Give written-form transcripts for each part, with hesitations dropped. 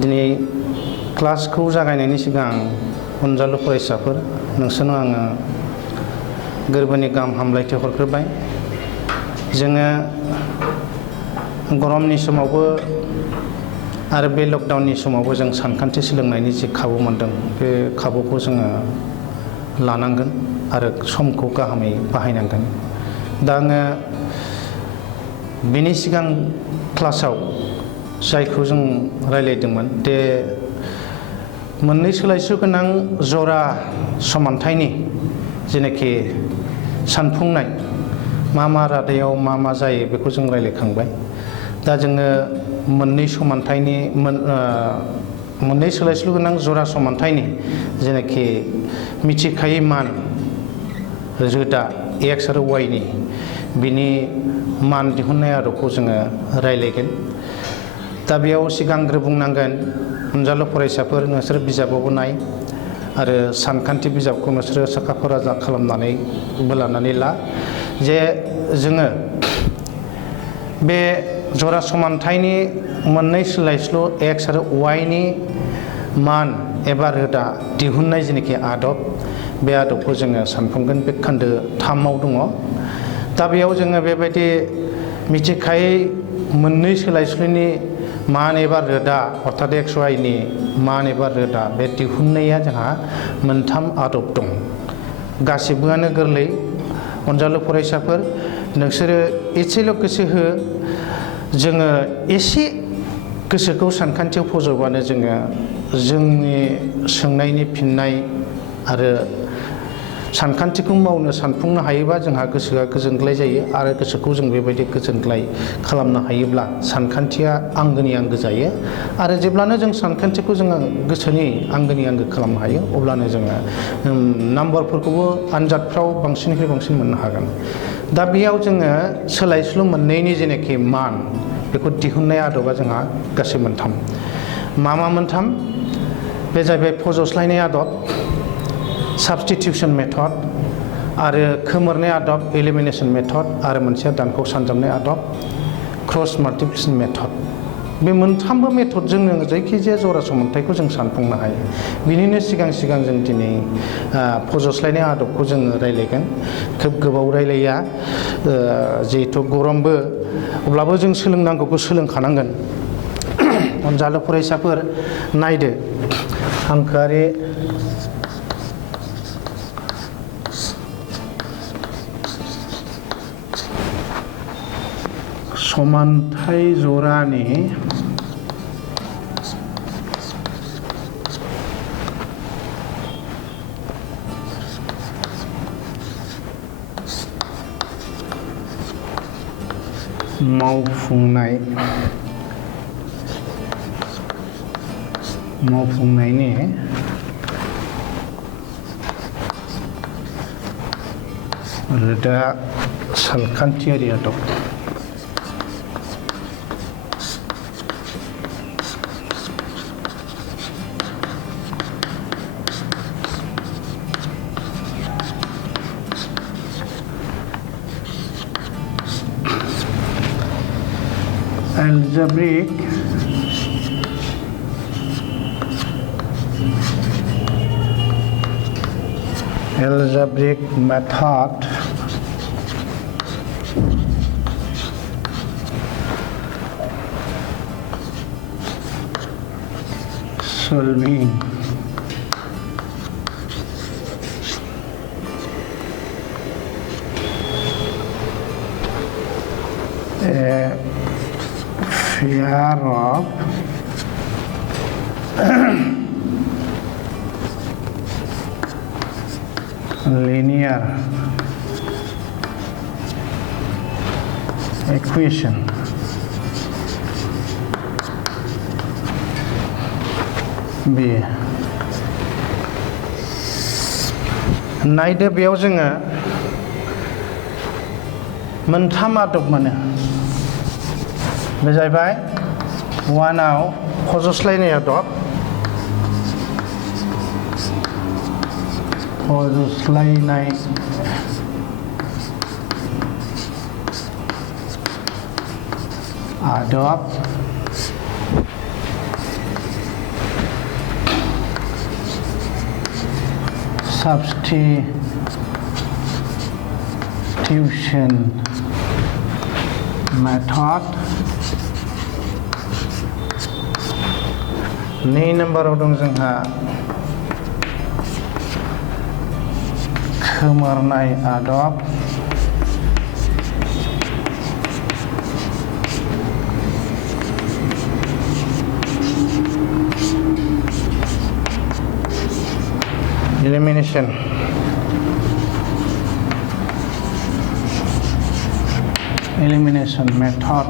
दिनै क्लासखौ जागायनायनि सिगां अनजालु फरायसाफोर नोंसोरनो आङो गोरबोनि गाहाम हामलायथि हरग्रोबाय। जोङो गरमनि समावबो आरो बे लकडाउननि समावबो जों सानखान्थि सोलोंनायनि जि खाबु मोनदों बे खाबुखौ जोङो लानांगोन आरो समखौ गाहामै बाहायनांगोन। दा आङो बेनि सिगां क्लासाव जायखौ जों रायलायदोंमोन दे मोननै सोलायस्लु गोनां जरा समानथायनि जेनाखि सानफुंनाय मा रादायाव मा जायो बेखौ जों रायलायखांबाय। दा जोङो मोननै समानथायनि मोननै सोलायस्लु गोनां जरा समानथायनि जेनाखि मिथिखायै मान रोदा एक्स आरो वाइनि बिनि मान दिहुननाय आदबखौ जोङो रायलायगोन। दा बेयाव सिगांग्रो बुंनांगोन अनजालु फरायसाफोर नोंसोर बिजाबावबो नाय आरो सानखान्थि बिजाबखौ नोंसोरो साखा फारा खालामनानै लानानै ला जे जोङो बे जरा समानथायनि मोननै सोलायस्लु एक्स आरो वाइनि मान एबा रोदा दिहुननाय जेनाखि आदब बे आदबखौ जोङो सानफुंगोन। बे खोन्दो 3आव दङ। दा बेयाव जोङो बेबायदि मिथिखायै मोननै सोलायस्लुनि मान एबा रोदा अर्थात एक्स वाइनि मान एबा रोदा बे दिहुननाया जोंहा 3 आदब दं। गासिबोआनो गोरलै अनजालु फरायसाफोर नोंसोरो एसेल' गोसो हो। जोङो एसे गोसोखौ सानखान्थियाव फज'बानो जोङो जोंनि सोंनायनि फिननाय आरो सानखान्थिखौ मावनो सानफुंनो हायोबा जोंहा गोसोआ गोजोनग्लाय जायो आरो गोसोखौ जों बेबायदि गोजोनग्लाय खालामनो हायोब्ला सानखान्थिया आंगोनि आंगो जायो। आरो जेब्लानो जों सानखान्थिखौ जोङो गोसोनि आंगोनि आंगो खालामनो हायो अब्लानो जोङो नाम्बारफोरखौबो आनजादफ्राव बांसिननिफ्राय बांसिन मोननो हागोन। दा बेयाव जोङो सोलायस्लु मोननैनि जेनाखि मान बेखौ दिहुननाय आदबा जोंहा गासै 3 मा 3 बे जाहैबाय फज'स्लायनाय आदब साबस्टिटिउसन मेथड आरो खोमोरनाय आदब एलिमिनेशन मेथड आरो मोनसेया दानखौ सानजाबनाय आदब क्रस माल्टिप्लिकेशन मेथड। बे 3बो मेथडजों जोङो जायखिजाया जरा समानथायखौ जों सानफुंनो हायो। बिनिनो सिगां जों दिनै फज'स्लायनाय आदबखौ जोङो रायलायगोन। खोब गोबाव रायलाया जिहेथु गरमबो अब्लाबो जों सोलोंनांगौखौ सोलोंखानांगोन। अनजालु फरायसाफोर नायदो हांखोआरि समानथाय जरानि मावफुंनायनि रोदा सानखान्थियारि आदब। Algebraic method solving a pair of linear equation B नायदो बेयाव जोङो 3 आदब मोनो। बे जाहैबाय 1आव फज'स्लायनाय आदब फज'स्लायनाय आदब substitution method 2 नाम्बाराव दं जोंहा खोमोरनाय आदब elimination method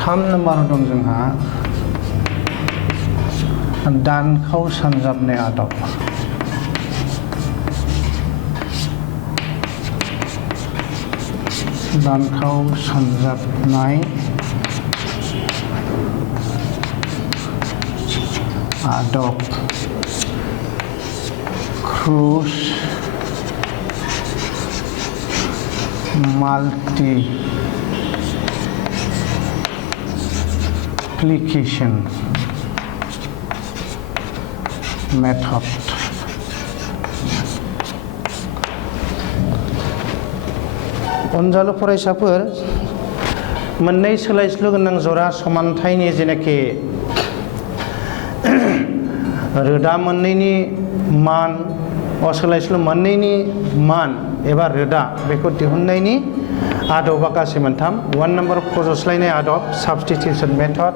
3 नाम्बाराव दं जोंहा दानखौ सानजाबनाय आदब दानखौ सानजाबनाय आदब क्रुज multiplication method अनजालु फरायसाफोर मोननै सोलायस्लु गोनां जरा समानथायनि जेनाखि रोदा मोननैनि मान सोलायस्लु मोननैनि मान एबा रोदा बेखौ दिहुननायनि आदबा गासै मोनथाम 1 नाम्बाराव फज'स्लायनाय आदब साबस्टिटिउसन मेथड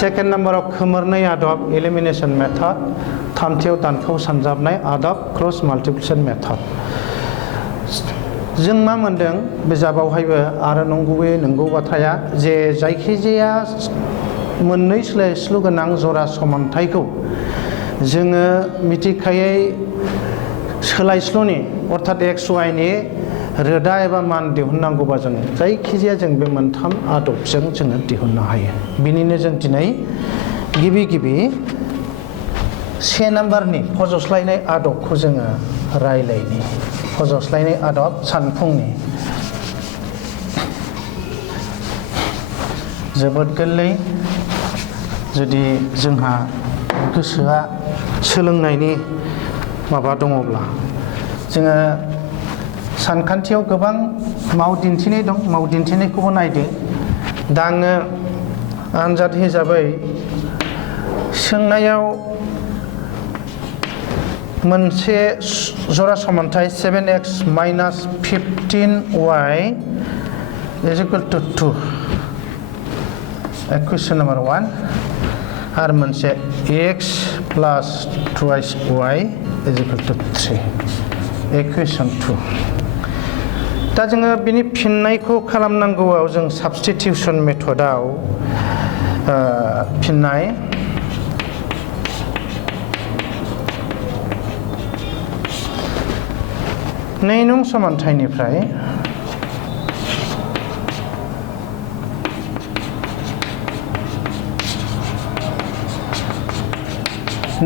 2 नाम्बाराव खोमोरनाय आदब एलिमिनेशन मेथड 3थियाव दानखौ सानजाबनाय आदब क्रस माल्टिप्लिकेशन मेथड जों मा मोनदों बिजाबावहायबो आरो नंगुबै नंगौ बाथ्राया जे जायखिजाया मोननै सोलायस्लु गोनां जरा समानथायखौ जोङो मिथिखायै सोलायस्लुनि अर्थात एक्स वाइनि रोदा एबा मान दिहुननांगौबा जों जायखिजाया जों बे मोनथाम आदबजों जोङो दिहुननो हायो बिनिनो जों दिनै गिबि 1 नाम्बारनि फज'स्लायनाय आदबखौ जोङो रायलायनि फज'स्लायनाय आदब सानफुंनि जोबोद गोरलै जुदि जोंहा गोसोआ सोलोंनायनि माबा दङब्ला जोङो सानखान्थियाव गोबां मावदिन्थिनाय दं मावदिन्थिनायखौबो नायदो दा आङो आनजाद हिसाबै सोंनायाव मोनसे जरा समानथाय 7x minus 15y is equal to 2 equation number 1 आरो मोनसे x plus twice y is equal to 3 equation 2 दा जोङो बिनि फिननायखौ खालामनांगौआव जों साबस्टिटिउसन मेथडआव फिननाय नै नं समानथायनिफ्राय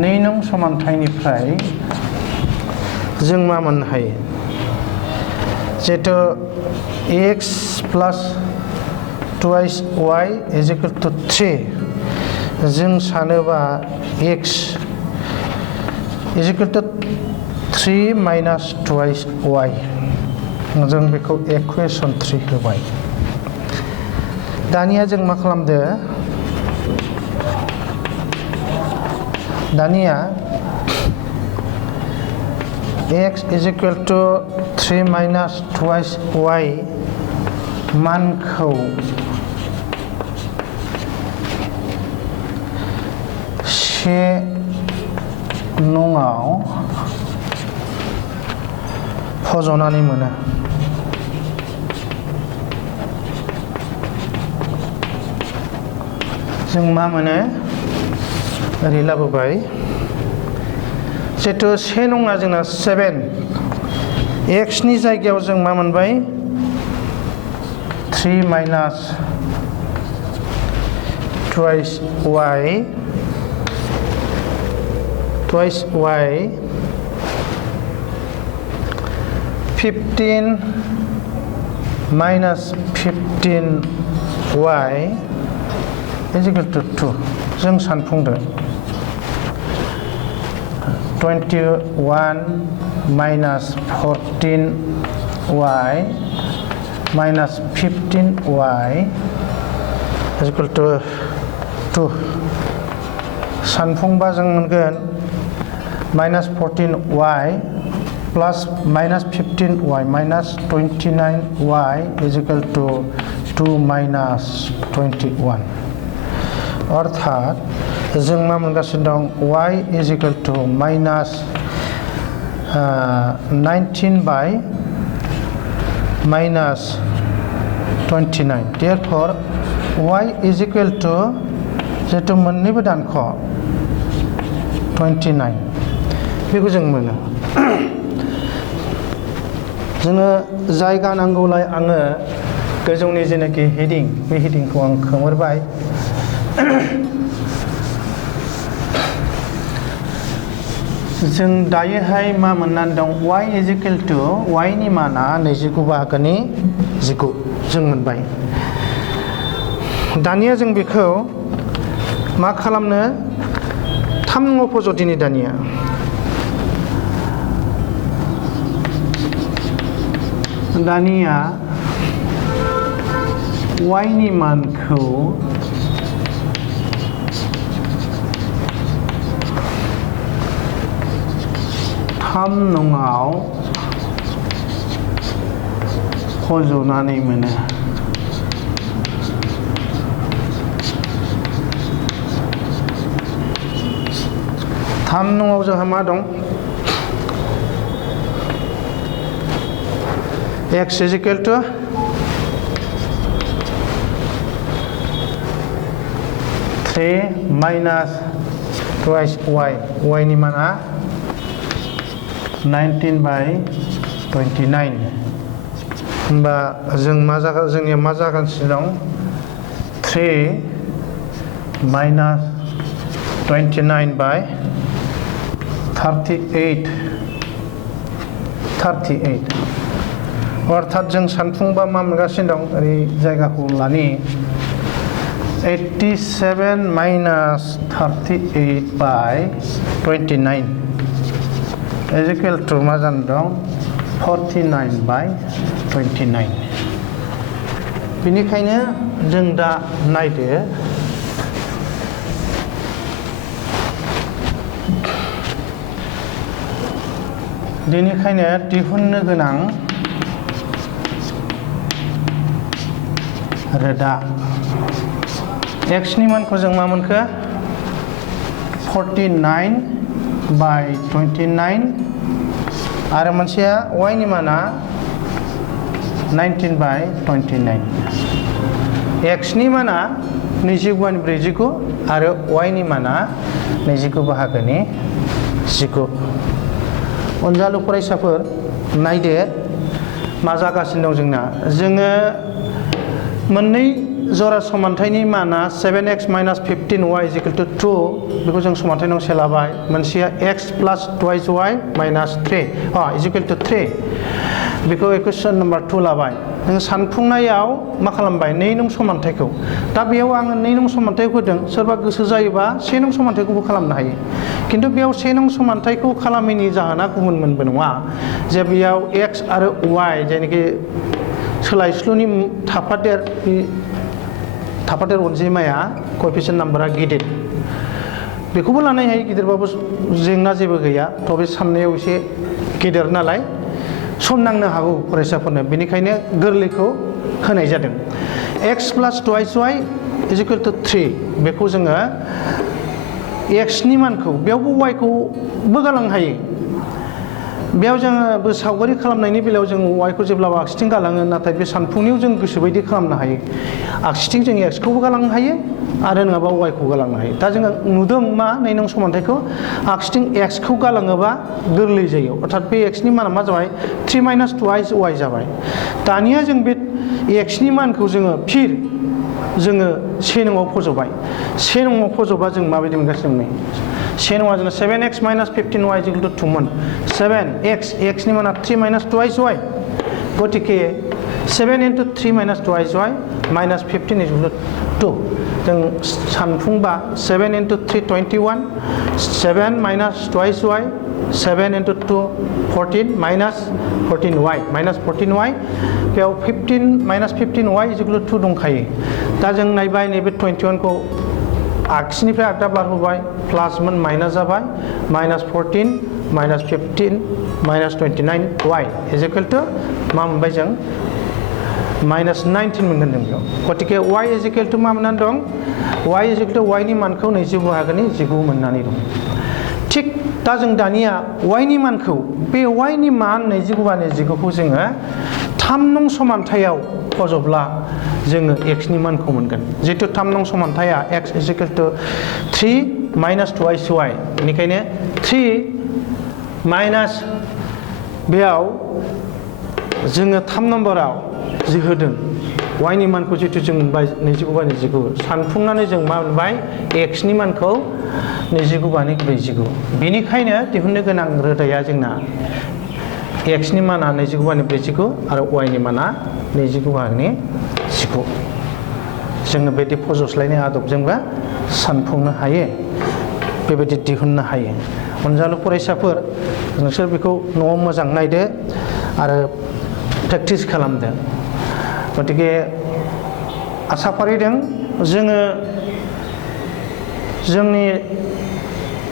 नै नं समानथायनिफ्राय जों मा मोननो हायो जिहेतु x plus twice y is equal to 3 जों सानोबा x is equal to 3 minus twice y जों बेखौ equation 3 होबाय दानिया जों मा खालामदो दानिया x is equal to 3 minus twice y मानखौ से नङाव फज'नानै मोनो जों मा मोनो ओरै लाबोबाय जिहेतु से नङा जोंना 7 x नि जायगायाव जों मा मोनबाय 3 minus twice y 15 minus 15y is equal to 2 जों सानफुंदो 21 minus 14y minus 15y is equal to 2 सानफुंबा जों मोनगोन minus 14y plus minus 15y minus 29y is equal to 2 minus 21 अर्थात जों मा मोनगासिनो दं y is equal to minus 19 by minus 29 therefore y is equal to जेथु मोननैबो दानख' 29 बेखौ जों मोनो जोङो जायगा नांगौलाय आङो गोजौनि जेनाखि हेडिं बे हेडिंखौ आं खोमोरबाय जों दायोहाय मा मोननानै दं y is equal to y नि माना 29 बाहागोनि 19 जों मोनबाय दानिया जों बेखौ मा खालामनो 3 नङा फज'दिनि दानिया y नि मानखौ थाम नङाव फज'नानै मोनो थाम नङाव जोंहा मा दं x is equal to 3 minus twice y नि माना 19 by 29 होमबा जों जोंनिया मा जागासिनो दं 3 minus 29 by 38 अर्थात जों सानफुंबा मा मोनगासिनो दं ओरै जायगाखौ लानि 87 minus 38 by 29 is equal to मा जानो दं 49 by 29 बेनिखायनो जों दा नायदो बेनिखायनो दिहुननो गोनां रोदा x नि मानखौ जों मा मोनखो 49 by 29 आरो मोनसेया y नि माना 19 by 29 x नि माना 29 बानि 49 आरो y नि माना 29 बाहागोनि 19 अनजालु फरायसाफोर नायदो मा जागासिनो दं जोङो मोननै जरा समानथायनि माना 7x minus 15y is equal to 2 बेखौ जों समानथाय नंसे लाबाय मोनसेया x plus twice y minus 3 is equal to 3 बेखौ इक्वेशन नम्बर 2 लाबाय जों सानफुंनायाव मा खालामबाय 2 नं समानथायखौ दा बेयाव आङो 2 नं समानथायखौ होदों सोरबा गोसो जायोबा 1 नं समानथायखौबो खालामनो हायो किन्तु बेयाव 1 नं समानथायखौ खालामैनि जाहोना गुबुन मोनबो नङा जे बेयाव x आरो y जायनाखि सोलायस्लुनि थाफादेर अनजिमाया कोएफिशिएंट नाम्बारा गिदिर बेखौबो लानो हायो गिदिरबाबो जेंना जेबो गैया थ' बे साननायाव एसे गिदिर नालाय सम नांनो हागौ फरायसाफोरनो बेनिखायनो गोरलैखौ होनाय जादों x plus twice y is equal to 3 बेखौ जोङो x नि मानखौ बेयावबो y खौबो गालांनो हायो बेयाव जोङो सावगारि खालामनायनि बेलायाव जों y खौ जेब्लाबो आगसिथिं गालाङो नाथाय बे सानफुंनायाव जों गोसोबायदि खालामनो हायो आगसिथिं जों x खौबो गालांनो हायो आरो नङाबा y खौ गालांनो हायो दा जोङो नुदों मा 2 नं समानथायखौ आगसिथिं x खौ गालाङोबा गोरलै जायो अर्थात बे x नि माना मा जाबाय 3 minus twice y जाबाय दानिया जों बे x नि मानखौ जोङो फिर जोङो 1 नङाव फज'बाय 1 नङाव फज'बा जों माबायदि मोनगासिनो दं 1 नङा जोङो 7x minus 15y is equal to 2 मोन 7x नि माना 3 minus twice y गतिके 7 into 3 minus twice y minus 15 is equal to 2 जों सानफुंबा 7 into 3 21 7 minus twice y 7 into 2 14 minus 14y बेयाव 15 minus 15y is equal to 2 दंखायो दा जों नायबाय नैबे 21 खौ आगसिनिफ्राय आगदा बारबोबाय प्लास मोन माइनास जाबाय minus 14 minus 15 minus 29y is equal to मा मोनबाय जों minus 19 मोनगोन जों बेयाव गतिके y is equal to मा मोननानै दं y is equal to y नि मानखौ 20 बाहागोनि 19 मोननानै दं थिग दा जों दानिया y नि मानखौ बे y नि मान 29 बा 19 खौ जोङो 3 नं समानथायाव फज'ब्ला जोङो x नि मानखौ मोनगोन जितु 3 नं समानथाया x is equal to 3 minus twice y बेनिखायनो 3 माइनास बेयाव जोङो 3 नम्बराव जि होदों y नि मानखौ जितु जों मोनबाय 29 बा 29 सानफुंनानै जों मा मोनबाय x नि मानखौ 29 बा 49 बेनिखायनो दिहुननो गोनां रोदाया जोंना x नि माना 29 बा 49 आरो y नि माना 29 बा 19 जोङो बेदि फज'स्लायनाय आदबजोंबो सानफुंनो हायो बेबायदि दिहुननो हायो अनजालु फरायसाफोर नोंसोर बेखौ न'आव मोजां नायदो आरो प्रेक्टिस खालामदो गतिके आसा फारिदों जोङो जोंनि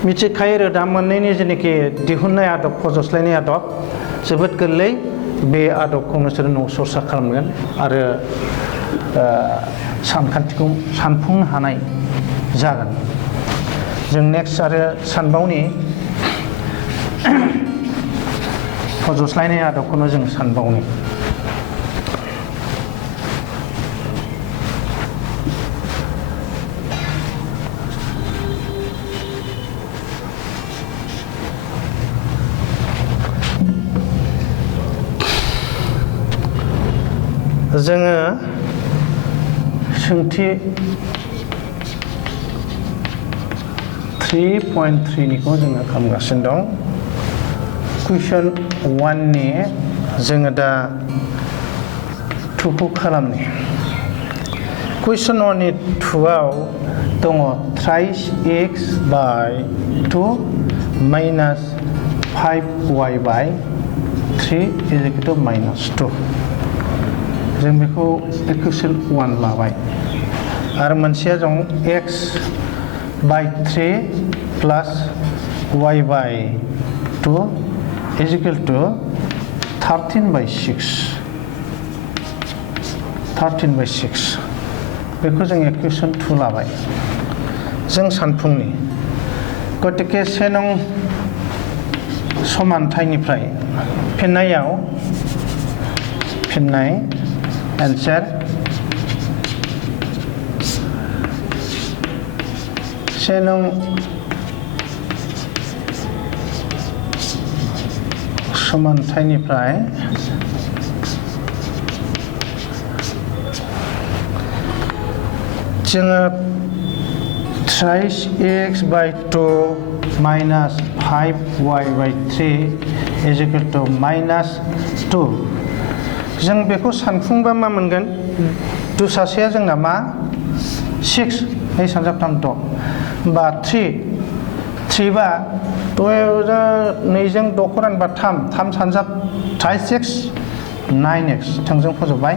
मिथिखायै रोदा मोननैनि जेनाखि दिहुननाय आदब फज'स्लायनाय आदब जोबोद गोरलै बे आदबखौ नोंसोर न'आव सरसा खालामगोन आरो सानखान्थिखौ सानफुंनो हानाय जागोन जों नेक्स्ट आरो सानबावनि फज'स्लायनाय आदबखौनो जों सानबावनि जोङो सोंथि 3.3 निखौ जोङो खालामगासिनो दं कुइसन 1 नि जोङो दा 2 खौ खालामनि कुइसन 1 नि 2 आव दङ thrice x by 2 minus 5y by 3 is equal to minus 2 जों बेखौ इक्वेशन 1 लाबाय आरो मोनसेया दं x by 3 plus y by 2 is equal to 13 by 6 बेखौ जों इक्वेशन 2 लाबाय जों सानफुंनि गतिके से नं समानथायनिफ्राय फिननाय एन्सार से नं समानथायनिफ्राय जोङो thrice x by 2 minus 5y by 3 is equal to minus 2 जों बेखौ सानफुंबा मा मोनगोन दुसासेया जोंना मा 6 नै सानजाबथाम 6 होमबा 3 बा 2 जों 6 खौ रानबा 3 सानजाब 3x 9x थोंजों फोजोबबाय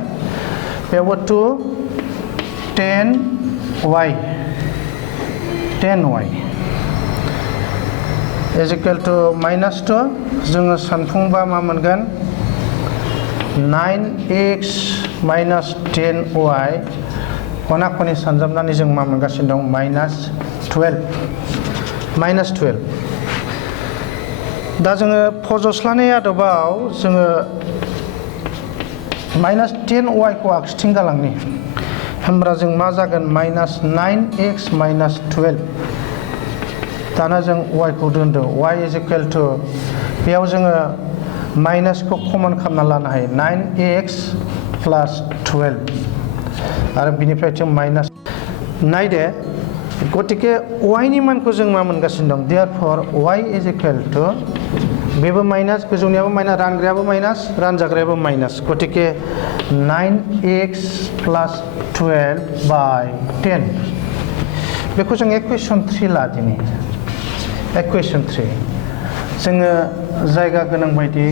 बेयावबो 2 10y is equal to minus 2 जोङो सानफुंबा मा मोनगोन 9x minus 10y खना खनि सानजाबनानै जों मा मोनगासिनो दं minus 12 दा जोङो फज'स्लायनाय आदबाव जोङो minus 10y खौ आगसिथिं गालांनि होमब्ला जों मा जागोन minus 9x minus 12 दाना जों y खौ दोनदो y is equal to बेयाव जोङो माइनासखौ कमन खालामना लानो हायो 9x plus 12 आरो बिनिफ्राय जों माइनास नायदो गतिके y नि मानखौ जों मा मोनगासिनो दं therefore y is equal to बेबो माइनास गोजौनियाबो माइनास रानग्रायाबो माइनास रानजाग्रायाबो माइनास गतिके 9x plus 12 by 10 बेखौ जों इकुवेशन 3 लादिनि इकुवेशन 3 जोङो जायगा गोनां बायदि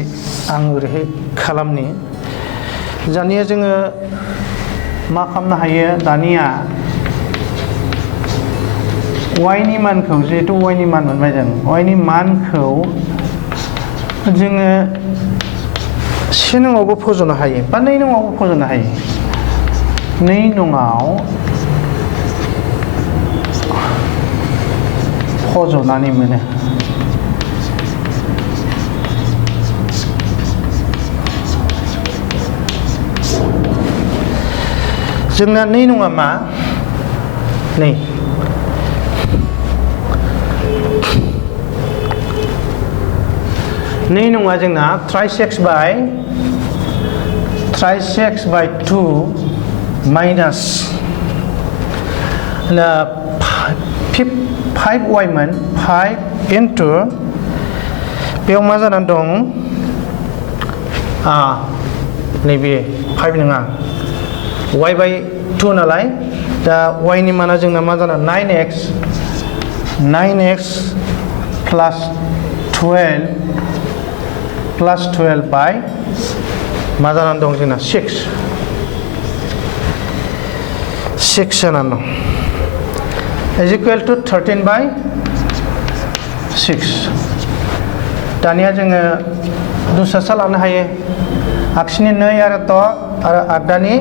आं ओरैहाय खालामनि दानिया जोङो मा खालामनो हायो दानिया y नि मानखौ जिहेतु y नि मान मोनबाय जों y नि मानखौ जोङो 1 नङावबो फज'नो हायो बा 2 नङावबो फज'नो हायो 2 नङाव फज'नानै मोनो जोंना 2 नङा मा 2 नङा जोंना thrice x by 2 minus 5y मोन 5 into बेयाव मा जानानै दं नैबे 5 नङा y by 2 नालाय दा y नि माना जोंना मा जाना 9x plus 12 by मा जानानै दं जोंना 6 जानानै दं is equal to 13 by 6 दानिया जोङो दुसासा लानो हायो आगसिनि 2 आरो 10 आरो आगदानि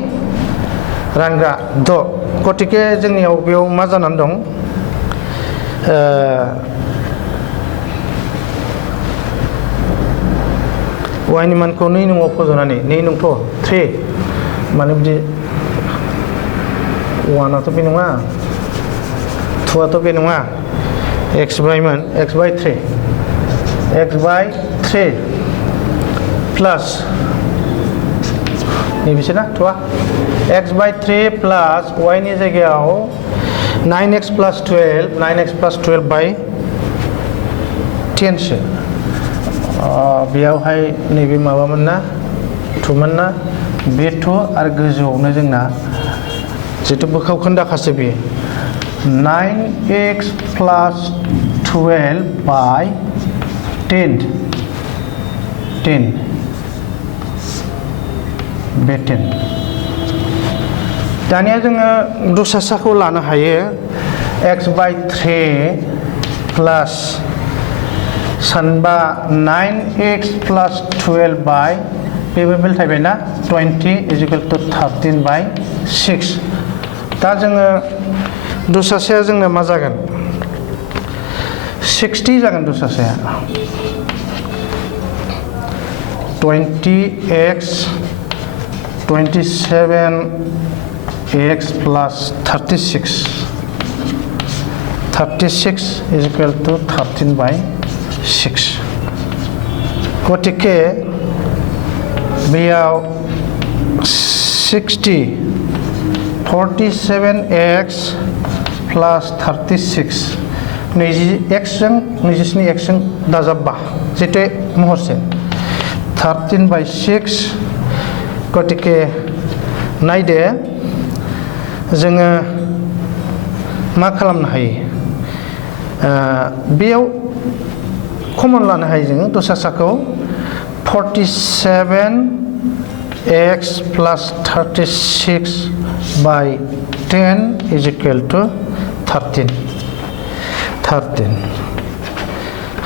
रानग्रा 6 गतिके जोंनियाव बेयाव मा जानानै दं y नि मानखौ 2 नङाव फज'नानै 2 नंथ' 3 माने बिदि 1 आथ' बे नङा 2 आथ' बे नङा x by 3 plus नैबेसो ना 2 x by 3 plus y नि जायगायाव 9x plus 12 by 10 सो बेयावहाय नैबे माबामोन ना 2 मोन ना बे 2 आरो गोजौआवनो जोंना जितु बोखाव खोन्दाखासो बेयो 9x plus 12 by 10 बे 10 दानिया जोङो दसासाखौ लानो हायो x by 3 plus सानबा 9x plus 12 by बेबो बेलथायबाय ना 20 is equal to 13 by 6 दा जोङो दसासाया जोंना मा जागोन 60 जागोन दसासाया 20x 27x plus 36 is equal to 13 by 6 गतिके बेयाव 60 47x plus 36 20x जों 27x जों दाजाबबा जितु महरसे 13 by 6 गतिके नायदो जोङो मा खालामनो हायो बेयाव कमन लानो हायो जोङो दसासाखौ 47x plus 36 by 10 is equal to 13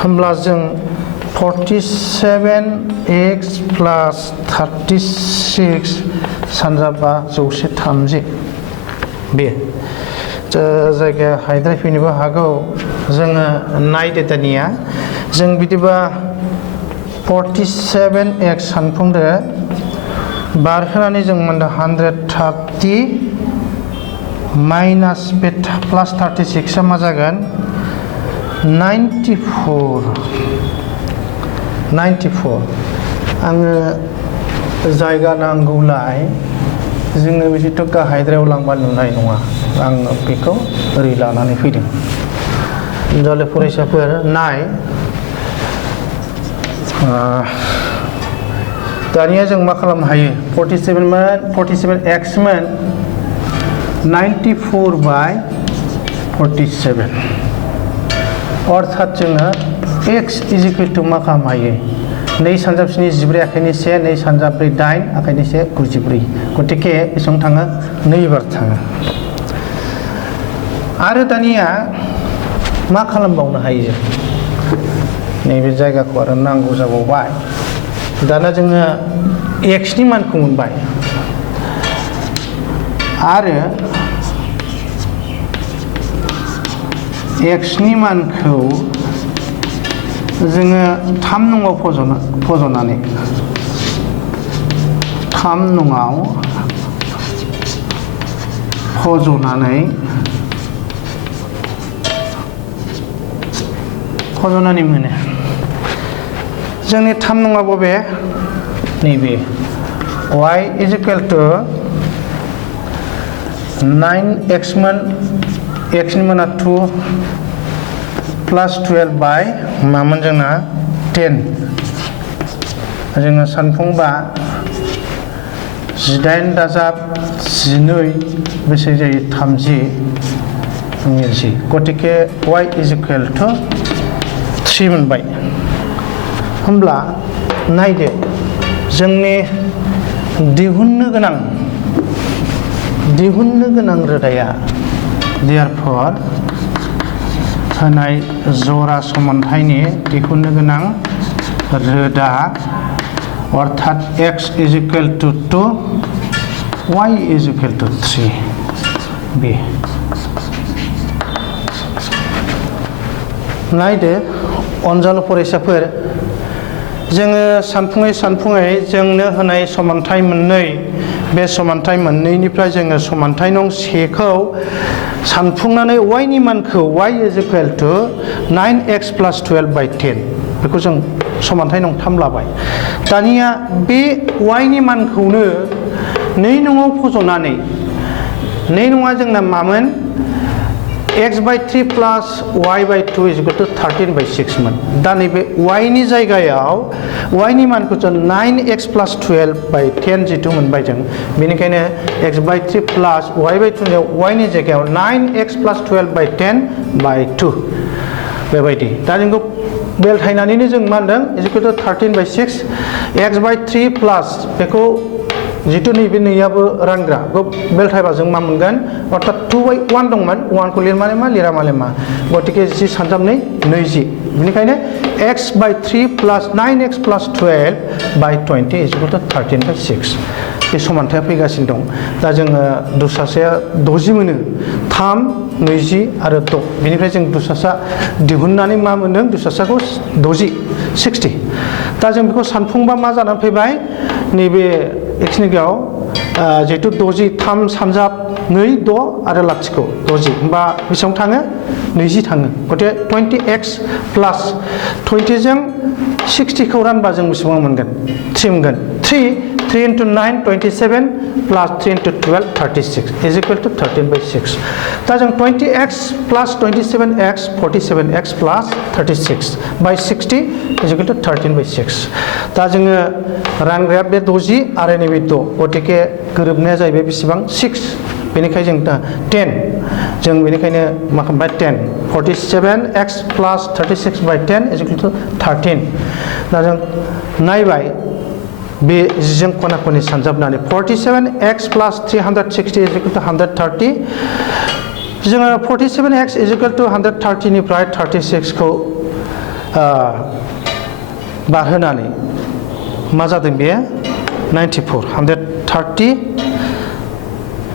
होमब्ला जों 47x plus 36 सानजाबा 130 बे जायगाया हायद्राय फैनोबो हागौ जोङो नायदो दानिया जों बिदिबा 47x सानफुंदो बारहोनानै जों मोनदों 130 माइनास बे प्लास 36 आ मा जागोन 94 आङो जायगा नांगौलाय जोङो बिदिथ' गाहायद्रायाव लांबा नुनाय नङा आं बेखौ ओरै लानानै फैदों जाले फरायसाफोर नाय दानिया जों मा खालामनो हायो 47x मोन 94 by 47 अर्थात जोङो x इजिकेल टु मा खालामनो हायो 2 सानजाब 7 14 आखाइनि 1 2 सानजाब 4 8 आखाइनि 1 94 गतिके बेसेबां थाङो 2 बार थाङो आरो दानिया मा खालामबावनो हायो जों नैबे जायगाखौ आरो नांगौ जाबावबाय दाना जोङो x नि मानखौ मोनबाय आरो x नि मानखौ जोङो 3 नङाव फज'नानै 3 नङाव फज'नानै मोनो जोंनि 3 नङा बबे नैबे y इजिकेल टु 9x मोन x नि मोना 2 प्लस 12 बाय मामोन जोंना 10 जोङो सानफुंबा 18 दाजाब 12 बेसे जायो 30 मिजि गतिके y इजिकेल टु 3 मोनबाय होमब्ला नायदो जोंनि दिहुननो गोनां रोदाया therefore होनाय जरा समानथायनि दिहुननो गोनां रोदा अर्थात x equal to 2 y equal to 3 बे नायदो अनजालु फरायसाफोर जोङो सानफुङै जोंनो होनाय समानथाय मोननै बे समानथाय मोननैनिफ्राय जोङो समानथाय नं 1 खौ सानफुंनानै y नि मानखौ y equal to 9x plus 12 by 10 बेखौ जों समानथाय नं 3 लाबाय दानिया बे y नि मानखौनो 2 नङाव फज'नानै 2 नङा जोंना मामोन x by 3 plus y by 2 is equal to 13 by 6 मोन दा नैबे y नि जायगायाव y नि मानखौ जों 9x plus 12 by 10 जिथु मोनबाय जों बेनिखायनो x by 3 plus y by 2 y नि जायगायाव 9x plus 12 by 10 by 2 बेबायदि दा जोंखौ बेलथायनानैनो जों मा होनदों is equal to 13 by 6 x by 3 plus बेखौ जितु नैबे नैयाबो रानग्रा बेलथायबा जों मा मोनगोन अर्थात 2 by 1 दंमोन 1 खौ लिरमाने मा लिरामाले मा गतिके जि सानजाबनै 20 बेनिखायनो x by 3 plus 9x plus 12 by 20 is equal to 13 by 6 बे समानथाया फैगासिनो दं दा जोङो दुसासाया 60 मोनो 3 20 आरो 6 बेनिफ्राय जों दुसासा दिहुननानै मा मोनदों दुसासाखौ 60 दा जों बेखौ सानफुंबा मा जानानै फैबाय नैबे x नि गाव जेतु 60 3 सानजाब 2 6 आरो लाथिख 60 होमबा बेसेबां थाङो 20 थाङो गटे 20x प्लस 20 जों 60 खौ रानबा जों बेसेबां मोनगोन 3 मोनगोन 3 into 9 27 plus 3 into 12 36 is equal to 13 by 6 दा जों 20x plus 27x 47x plus 36 by 60 is equal to 13 by 6 दा जोङो रानग्राया बे 60 आरो नैबे 6 गतिके गोरोबनाया जाहैबाय बेसेबां 6 बेनिखायनो जों दा 10 जों बेनिखायनो मा खालामबाय 10 47x plus 36 by 10 is equal to 13 दा जों नायबाय बे जिजों खना खनि सानजाबनानै 47x plus 360 is equal to 130 जोङो 47x is equal to 130 निफ्राय 36 खौ बारहोनानै मा जादों बेयो 94 130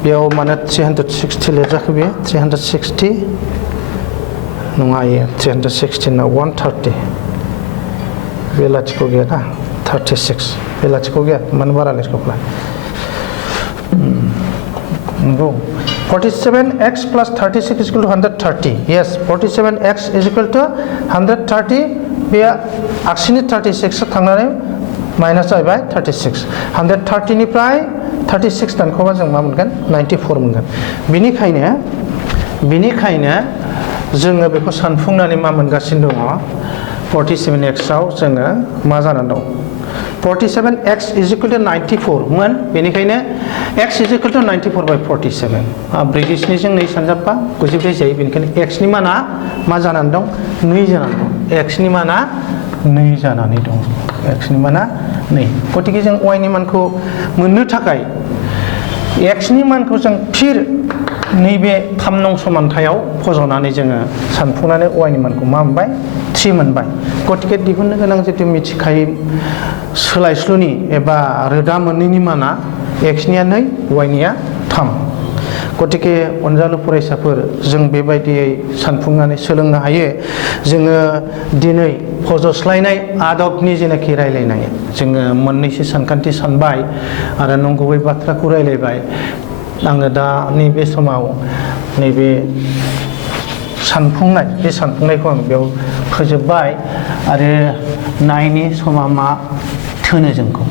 बेयाव माने 360 लिरजाखो बेयो 360 नङा इयो 360 ना 130 बे लाथिख गैया ना 36 बे लाथिख गैया मानो बारा लिरखोब्ला नंगौ 47x plus 36 is equal to 130 yes 47x is equal to 130 बे आगसिनि 36 थांनानै माइनास जाबाय 36 130 निफ्राय 36 दानखौबा जों मा मोनगोन 94 मोनगोन बेनिखायनो जोङो बेखौ सानफुंनानै मा मोनगासिनो दङ 47x आव जोङो मा जानानै दं 47 x is equal to 94 मोन बेनिखायनो x is equal to 94 by 47 ब्रिटिशनि जों नै सानजाबा 92 जायो बेनिखायनो x नि माना मा जानानै दं 2 जानानै दं x नि माना 2 जानानै दं x नि माना 2 गतिके जों y नि मानखौ मोननो थाखाय x नि मानखौ जों फिर नैबे 3 नं समानथायाव फज'नानै जोङो सानफुंनानै y नि मानखौ मा मोनबाय 3 मोनबाय गतिके दिहुननो गोनां जितु मिथिखायो सोलायस्लुनि एबा रोदा मोननैनि माना x निया 2 y निया 3 गतिके अनजालु फरायसाफोर जों बेबायदियै सानफुंनानै सोलोंनो हायो जोङो दिनै फज'स्लायनाय आदबनि जेनाखि रायलायनाय जोङो मोननैसो सानखान्थि सानबाय आरो नंगुबै बाथ्राखौ रायलायबाय आङो दा नैबे समाव नैबे सानफुंनाय बे सानफुंनायखौ आं बेयाव फोजोबबाय आरो नायनि समा मा थोनो जोंखौ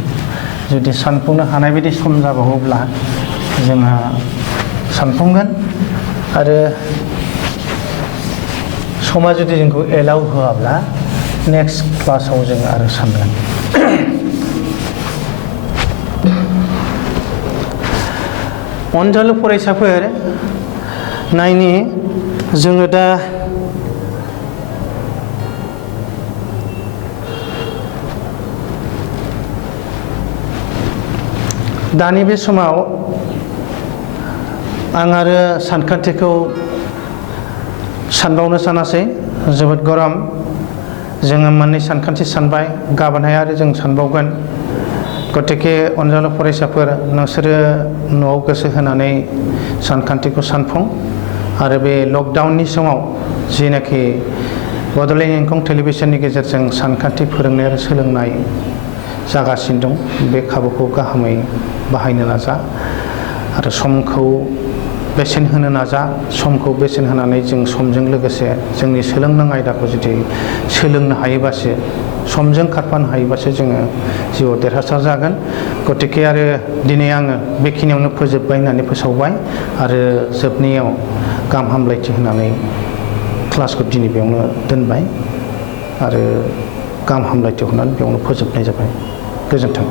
जुदि सानफुंनो हानाय बायदि सम जाबावोब्ला जोंहा सानफुंगोन आरो समा जुदि जोंखौ एलाउ होआब्ला नेक्स्ट क्लासाव जों आरो सानगोन अनजालु फरायसाफोर नायनि जोङो दा दानि बे समाव आं आरो सानखान्थिखौ सानबावनो सानासै जोबोद गरम जोङो मोननै सानखान्थि सानबाय गाबोनहाय आरो जों सानबावगोन गतिके अनजालु फरायसाफोर नोंसोरो न'आव गोसो होनानै सानखान्थिखौ सानफुं आरो बे लकडाउननि समाव जेनाखि बड'लेण्ड इंखं टेलिभिजननि गेजेरजों सानखान्थि फोरोंनाय आरो सोलोंनाय जागासिनो दं बे खाबुखौ गाहामै बाहायनो नाजा आरो समखौ बेसेन होनो नाजा समखौ बेसेन होनानै जों समजों लोगोसे जोंनि सोलोंनां आयदाखौ जुदि सोलोंनो हायोबासो समजों खारफानो हायोबासो जोङो जिउआव देरहासार जागोन गतिके आरो दिनै आङो बेखिनियावनो फोजोबबाय होननानै फोसावबाय आरो जोबनायाव गाहाम हामलायथि होनानै क्लासखौ दिनै बेयावनो दोनबाय आरो गाहाम हामलायथि होनानै बेयावनो फोजोबनाय जाबाय गोजोन्थों